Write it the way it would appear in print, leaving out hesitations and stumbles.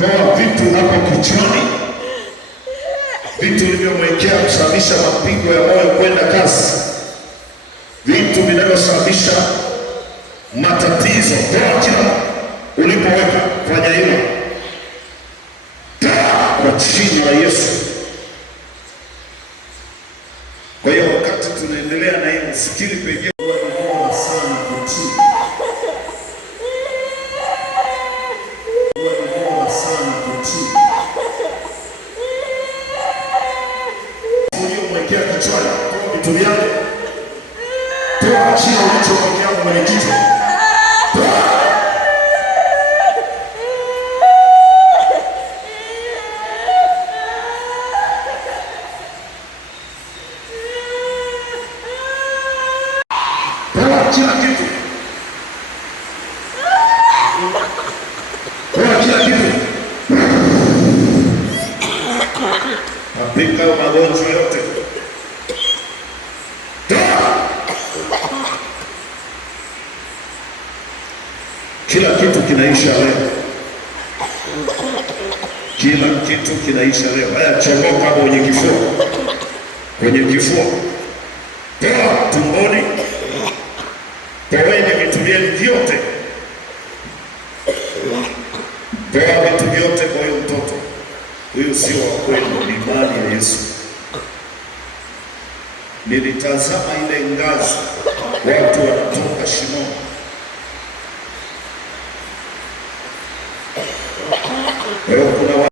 Toa vitu hapo kichwani, vitu ulivyomwekea kusababisha mapigo ya moyo kwenda kasi, vitu vinavyosababisha matatizo. Toa kila ulipoweka, fanya hilo. Toa kwa jina la Yesu. Kwa hiyo wakati tunaendelea na hiyo, fikiri pekee bora sana kutii. Bora sana kutii. Uliyomwekea kichwani, toa vitu vyake. Toa chini ulichomwekea kwenye kichwa. Kila kitu. Kila kitu. Apika magonjwa yote. Kila kitu kinaisha leo. Kila kitu kinaisha leo. Haya, chomoka kwenye kifua. Kwenye kifua. Toa tumboni. Toweni vitu vyenu vyote. Toa vitu vyote kwa huyu mtoto. Huyu sio wa kweli, ni mali ya Yesu. Nilitazama ile ngazi, watu wanatoka shimoni.